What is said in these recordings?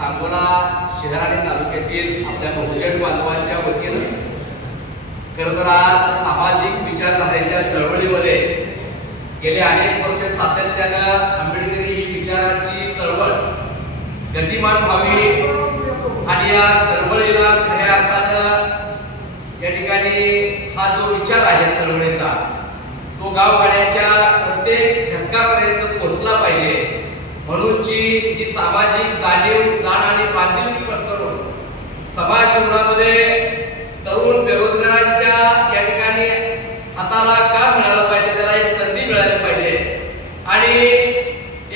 सांगोला शहर आणि तालुक्यातील आपल्या बहुजन बांधवांच्या वतीनं खरं तर सामाजिक विचारधारेच्या चळवळीमध्ये गेले अनेक वर्ष सातत्यानं आंबेडकरी ही विचाराची चळवळ गतिमान व्हावी आणि या चळवळीला खऱ्या अर्थानं या ठिकाणी हा जो विचार आहे चळवळीचा तो गावगाड्याच्या प्रत्येक घटकापर्यंत पोहोचला पाहिजे म्हणूनची ही सामाजिक जाण आणि बांधिलकी पत्करून समाज जीवनामध्ये तरुण बेरोजगारांच्या या ठिकाणी हाताला काम मिळालं पाहिजे, त्याला एक संधी मिळाली पाहिजे आणि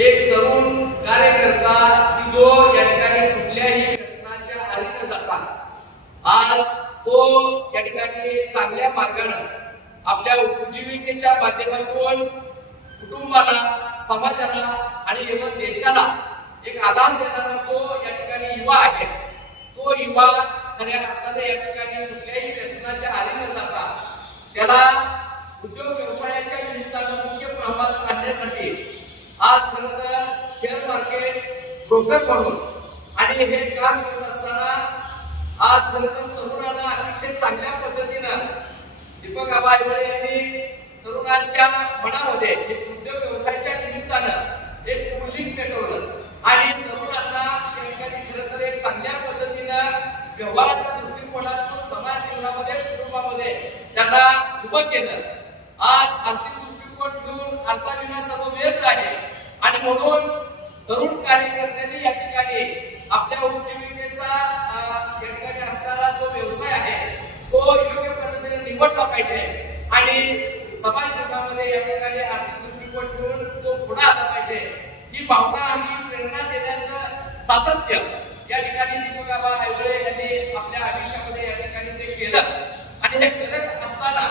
एक तरुण कार्यकर्ता की जो या ठिकाणी कुठल्याही व्यसनाच्या आहारी न जाता आज तो या ठिकाणी चांगल्या मार्गाने आपल्या उपजीविकेच्या माध्यमातून कुटुंबाला, समाजाला आणि देशाला एक आधार देणारा जो या ठिकाणी युवा आहे तो युवा खऱ्या अर्थाने या ठिकाणी कुठल्याही व्यसनाच्या आहारी न जाता त्याला उद्योग व्यवसायाच्या निमित्तानं मुख्य प्रवाहात आणण्यासाठी आज खरं तर शेअर मार्केट ब्रोकर म्हणून आणि हे काम करत असताना आज खरं तर तरुणांना अतिशय चांगल्या पद्धतीनं दीपक आबा आयवळे यांनी तरुणांच्या मनामध्ये एक उद्योग व्यवसायाच्या निमित्तानं एक स्फुल्लिंग पेटवलं आणि तरुणांना या ठिकाणी खरं तर एक चांगल्या पद्धतीनं व्यवहाराच्या दृष्टिकोनातून समाज जीवनामध्ये कुटुंबामध्ये त्यांना उभं केलं. आज आर्थिक दृष्टिकोन घेऊन अर्थाविना सर्व वेळ आहे आणि म्हणून तरुण कार्यकर्त्यांनी या ठिकाणी आपल्या उपजीविकेचा या ठिकाणी असणारा जो व्यवसाय आहे तो योग्य पद्धतीने निवडला पाहिजे आणि समाज जीवनामध्ये या ठिकाणी आर्थिक दृष्टिकोन ठेवून तो पुढे आला पाहिजे ही भावना ही प्रेरणा देण्याचं सातत्य या ठिकाणी दीपक आबा आयवळे यांनी आपल्या आयुष्यामध्ये या ठिकाणी ते केलं आणि हे करत असताना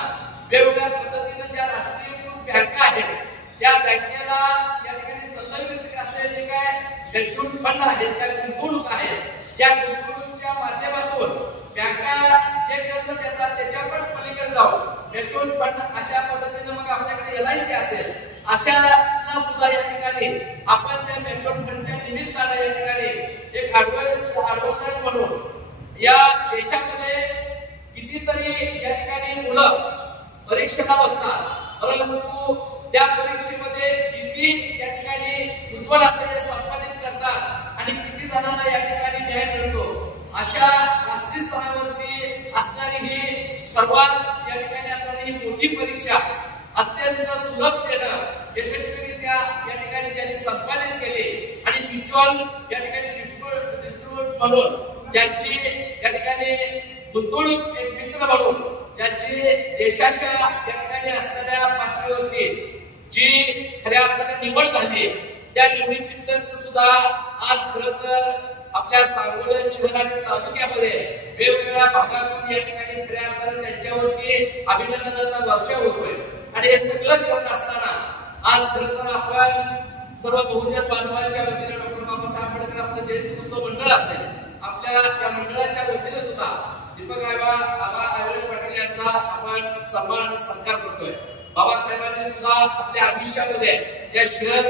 वेगवेगळ्या पद्धतीने ज्या राष्ट्रीयकृत बँका आहेत त्या बँकेला या ठिकाणी संलग्न असेल जे काय म्युच्युअल फंड आहेत त्या गुंतवणूक आहेत या गुंतवणुकीच्या माध्यमातून बँका जे कर्ज देतात त्याच्या पण पलीकडे जाऊन म्युच्युअल फंड अशा पद्धतीने मग आपल्याकडे LIC असेल अशाला सुद्धा या ठिकाणी आपण त्या म्युच्युअल फंडच्या निमित्तानं या ठिकाणी एक ॲडव्हाइजर म्हणून या देशामध्ये कितीतरी या ठिकाणी मुलं परीक्षेला बसतात परंतु त्या परीक्षेमध्ये किती या ठिकाणी उज्ज्वल असलेले संपादित करतात आणि किती जणांना या ठिकाणी न्याय मिळतो अशा राष्ट्रीय स्तरावरती असणारी ही सर्वात या ठिकाणी असणारी ही मोठी परीक्षा अत्यंत सुलभतेनं यशस्वीरित्या या ठिकाणी ज्यांनी संपादित केली आणि म्युच्युअल या ठिकाणी डिस्ट्रीब्यूट म्हणून ज्यांची या ठिकाणी गुंतवणूक एक मित्र म्हणून ज्यांची देशाच्या या ठिकाणी असणाऱ्या पातळीवरती जी खऱ्या अर्थाने निवड झाली त्या निवडीनंतर सुद्धा आज खरं तर आपल्या सांगोला शहर आणि तालुक्यामध्ये वेगवेगळ्या भागातून या ठिकाणी खऱ्या अर्थाने त्यांच्यावरती अभिनंदनाचा वर्षाव होतोय आणि हे सगळं करत असताना आज खरं तर आपण सर्व बहुजन बांधवांच्या वतीने डॉक्टर बाबासाहेब आंबेडकर आपलं जयंती उत्सव मंडळ असेल आपल्या या मंडळाच्या वतीने सुद्धा दीपक आबा आयवळे पाटील यांचा आपण सन्मान आणि सत्कार करतोय. बाबासाहेबांनी सुद्धा आपल्या आयुष्यामध्ये या शहर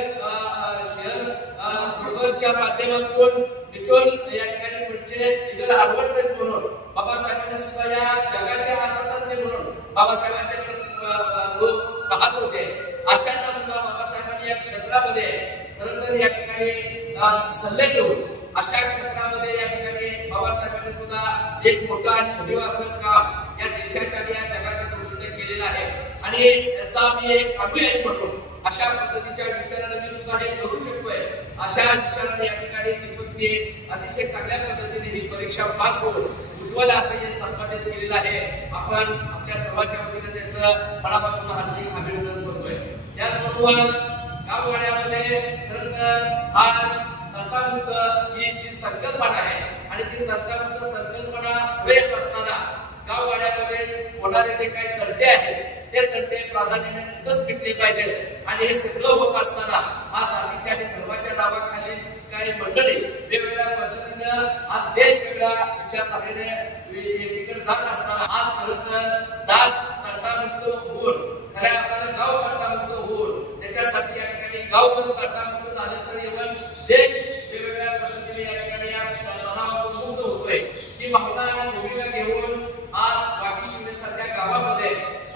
ब्रोकरच्या माध्यमातून म्युच्युअल या ठिकाणी म्हणजे लीगल ॲडव्हाइजर म्हणून बाबासाहेबांनी सुद्धा या जगाच्या अर्थतज्ञ म्हणून बाबासाहेबांचे लोक पाहत होते अशांना सुद्धा बाबासाहेबांनी या क्षेत्रामध्ये खरं तर या ठिकाणी सल्ले देऊन अशा क्षेत्रामध्ये या ठिकाणी बाबासाहेबांनी सुद्धा एक मोठा आणि मोठेवासं काम या देशाच्या आणि या जगाच्या दृष्टीने केलेलं आहे आणि त्याचा मी एक अनुयायी म्हणून अशा पद्धतीच्या विचाराने मी सुद्धा हे करू शकतोय. अशा विचाराने या ठिकाणी दीपकने अतिशय चांगल्या पद्धतीने ही परीक्षा पास होऊन उज्ज्वल असं हे संपादित केलेलं आहे. आपण आपल्या सर्वांच्या वतीने त्याचं मनापासून हार्दिक अभिनंदन करतोय. त्याचबरोबर गावगाड्यामध्ये खरं तर आज तंटामुक्त ही जी संकल्पना आहे आणि ती तंटामुक्त संकल्पना पुढे येत असताना गावगाड्यामध्ये होणारे जे काही तंटे आहेत ते तंटे प्राधान्याने तिथंच मिटले पाहिजेत आणि हे सगळं होत असताना आज जातीच्या आणि धर्माच्या नावाखाली काही मंडळी वेगवेगळ्या पद्धतीनं आज देश वेगळ्या विचारधारेने एकीकडे जात असताना आज खरं तर जात तंटामुक्त होऊन खऱ्या अर्थानं गाव तंटामुक्त होऊन त्याच्यासाठी या ठिकाणी गाव जर तंटामुक्त झालं तर एवढं देश वेगवेगळ्या पद्धतीने या ठिकाणी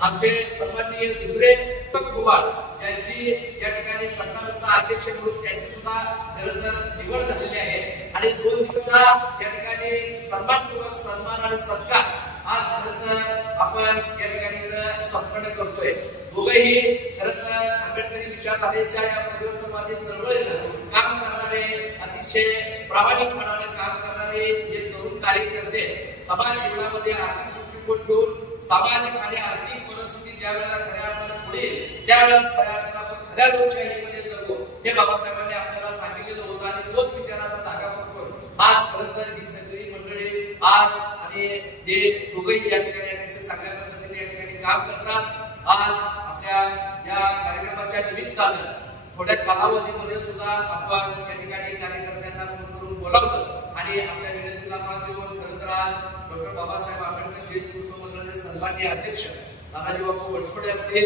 आमचे सन्माननीय दुसरे कुमार ज्यांची या ठिकाणी पत्ता अध्यक्ष म्हणून त्यांची सुद्धा खरं तर निवड झालेली आहे आणि 2 दिवसाचा या ठिकाणी सन्मान आणि सत्कार आज खरं तर आपण या ठिकाणी संपन्न करतोय। दोघेही खरं तर आंबेडकरी विचारधारेच्या या परिवर्तनवादी चळवळीनं काम करणारे, अतिशय प्रामाणिकपणाने काम करणारे हे तरुण कार्यकर्ते समाज जीवनामध्ये आर्थिक दृष्टिकोन घेऊन सामाजिक आणि आर्थिक परिस्थिती ज्या वेळेला खऱ्या अर्थानं पुढे त्यावेळेस खऱ्या लोकशाहीमध्ये जगू हे बाबासाहेबांनी आपल्याला सांगितलेलं होतं आणि तोच विचाराचा धागा पकडून आज खरं तर ही सगळी मंडळी आज आणि जे दोघेही या ठिकाणी अतिशय चांगल्या पद्धतीने या ठिकाणी काम करतात। आज आपल्या या कार्यक्रमाच्या निमित्तानं थोड्या कालावधीमध्ये सुद्धा आपण या ठिकाणी कार्यकर्त्यांना फोन करून बोलावलं आणि आपल्या विनंतीला मान देऊन खरं तर आज डॉक्टर बाबासाहेब आंबेडकर जयंती उत्सव मंडळाचे सन्माननीय अध्यक्ष दादाजी बापू बनसोडे असतील,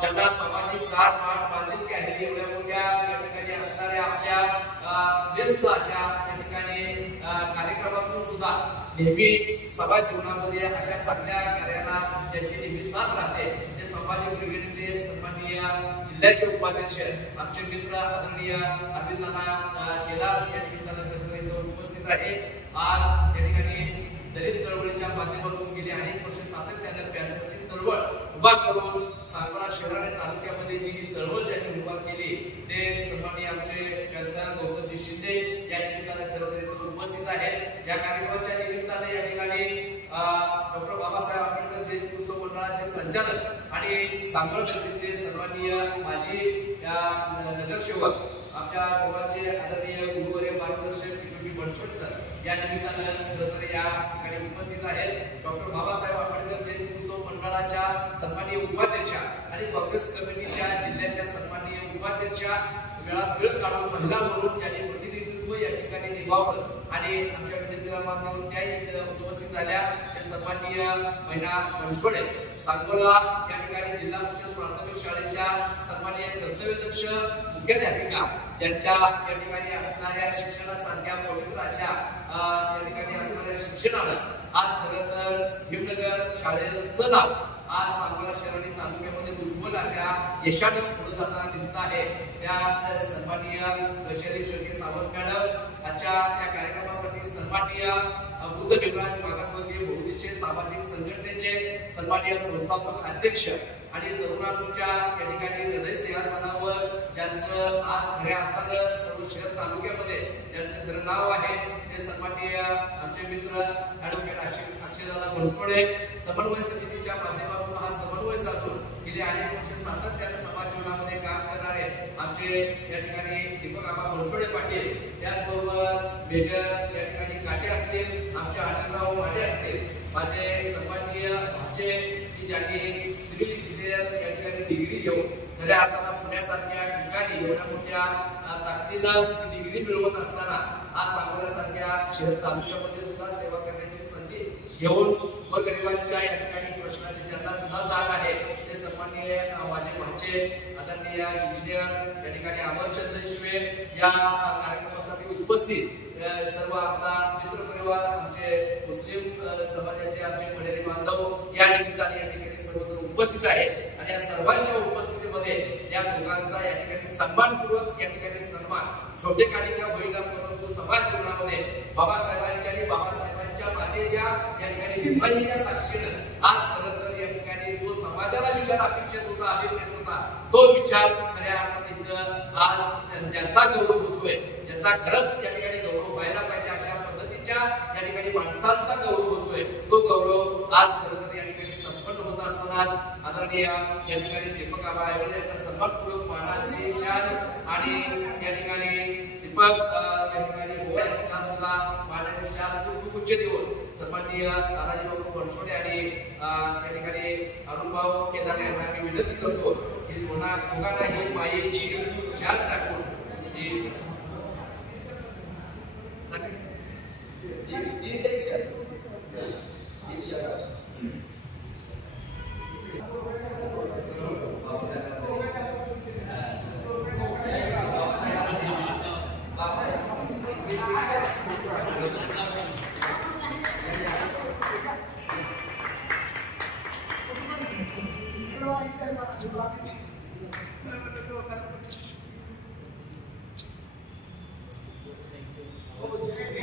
ज्यांना सामाजिक जात पात बांधिलकी आहे एवढ्या मोठ्या या ठिकाणी असणाऱ्या आपल्या व्यस्त अशा या ठिकाणी कार्यक्रमातून सुद्धा नेहमी समाज जीवनामध्ये अशा चांगल्या कार्याला ज्यांची नेहमी साथ राहते ते संभाजी ब्रिगेडचे सन्माननीय जिल्ह्याचे उपाध्यक्ष आमचे मित्र आदरणीय अरविंदनाना केदार या निमित्तानं उपस्थित आहे। आज या ठिकाणी दलित चळवळीच्या माध्यमातून गेली अनेक वर्षे सातत्याने पॅन्थरची चळवळ उभा करून सांगोला शहर आणि तालुक्यामध्ये जी ही चळवळ ज्यांनी उभा केली ते सन्माननीय आमचे पॅन्थर गौतमजी शिंदे या निमित्ताने खरं तर उपस्थित आहे। या कार्यक्रमाच्या निमित्ताने या ठिकाणी डॉक्टर बाबासाहेब आंबेडकर जयंती उत्सव मंडळाचे संचालक आणि सांगोला नगरीचे सन्माननीय माजी नगरसेवक आमच्या सर्वांचे आदरणीय गुरुवर्य मार्गदर्शक किशोरी बनसोडे सर या निमित्तानं खरं तर या ठिकाणी उपस्थित आहेत। डॉक्टर बाबासाहेब आंबेडकर जयंती उत्सव मंडळाच्या सन्माननीय उपाध्यक्षा आणि काँग्रेस कमिटीच्या जिल्ह्याच्या सन्माननीय उपाध्यक्षा वेळात वेळ काढून महिला म्हणून त्यांनी प्रतिनिधित्व या ठिकाणी निभावलं आणि आमच्या विनंतीला मान देऊन त्या उपस्थित झाल्या ते सन्माननीय महिला बनसोडे सांगोला या ठिकाणी जिल्हा परिषद प्राथमिक शाळेच्या सन्माननीय कर्तव्यदक्ष मुख्याध्यापिका ज्यांच्या या ठिकाणी असणाऱ्या शिक्षणासारख्या पवित्र अशा या ठिकाणी असणाऱ्या शिक्षणानं आज खरं तर भीमनगर शाळेचं नाव आज सांगोला शहर आणि तालुक्यामध्ये उज्ज्वल अशा यशाने पुढे जाताना दिसत आहे। त्या सन्माननीय वैशाली शेळके सावंत मॅडम आजच्या या कार्यक्रमासाठी सन्माननीय बुद्ध विभाग मागासवर्गीय बहुउद्देशीय सामाजिक संघटनेचे सन्माननीय संस्थापक अध्यक्ष आणि तरुणांच्या या ठिकाणी हृदय सिंहासनावर ज्यांचं आज खऱ्या अर्थानं सर्व शहर तालुक्यामध्ये ज्यांचं खरं नाव आहे ते सन्माननीय आमचे मित्र ॲडव्होकेट अक्षयदादा बनसोडे समन्वय समितीच्या माध्यमातून हा समन्वय साधून गेली अनेक वर्षे सातत्याने समाज जीवनामध्ये काम करणारे आमचे या ठिकाणी दीपक आबा बनसोडे पाटील त्याचबरोबर मेजर या ठिकाणी काटे असतील, आमचे आनंदराव माटे असतील, माझे सन्माननीय भाचे की ज्यांनी सिव्हिल इंजिनियर या ठिकाणी डिग्री घेऊन खऱ्या अर्थानं पुण्यासारख्या ठिकाणी एवढ्या मोठ्या ताकदीनं डिग्री मिळवत असताना आज सांगोल्यासारख्या शहर तालुक्यामध्ये सुद्धा सेवा करण्याची संधी घेऊन गोरगरिबांच्या या ठिकाणी प्रश्नाची ज्यांना सुद्धा जाग आहे ते सन्माननीय माझे भाचे आदरणीय इंजिनियर या ठिकाणी अमरचंद्र शिवे या कार्यक्रमासाठी उपस्थित सर्व आमचा मित्र परिवार आमचे मुस्लिम समाजाचे आमचे वडील बांधव या निमित्ताने या ठिकाणी सर्वजण उपस्थित आहेत आणि या सर्वांच्या उपस्थितीमध्ये या दोघांचा या ठिकाणी सन्मानपूर्वक या ठिकाणी सन्मान छोटे काढी का होईना परंतु समाज जीवनामध्ये बाबासाहेबांच्या आणि बाबासाहेबांच्या मातेच्या या ठिकाणी जिव्हाळीच्या साक्षीनं आज खरं तर या ठिकाणी जो समाजाला विचार अपेक्षित होता अभिप्रेत होता तो विचार खऱ्या अर्थाने आज ज्यांचा गौरव होतोय ज्याचा खरंच या ठिकाणी गौरव व्हायला पाहिजे अशा पद्धतीच्या या ठिकाणी माणसांचा गौरव होतोय तो गौरव आज खरं तर या ठिकाणी संपन्न होत असतानाच आदरणीय या ठिकाणी दीपक आबा यांचा सन्मानपूर्वक मानाची शाल आणि या ठिकाणी दीपक या ठिकाणी यांचा सुद्धा मानाची शाल पुष्पगुच्छ देऊन सन्माननीय दादाजी बापू बनसोडे आणि या ठिकाणी अरुणभाऊ केदार यांना मी विनंती करतो की दोघांना ही मायेची शाल टाकून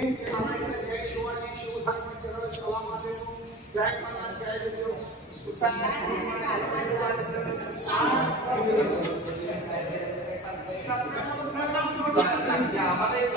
जय शिवाजी शिवधर्म चरण सलामते जय माता जय देव आम्हाला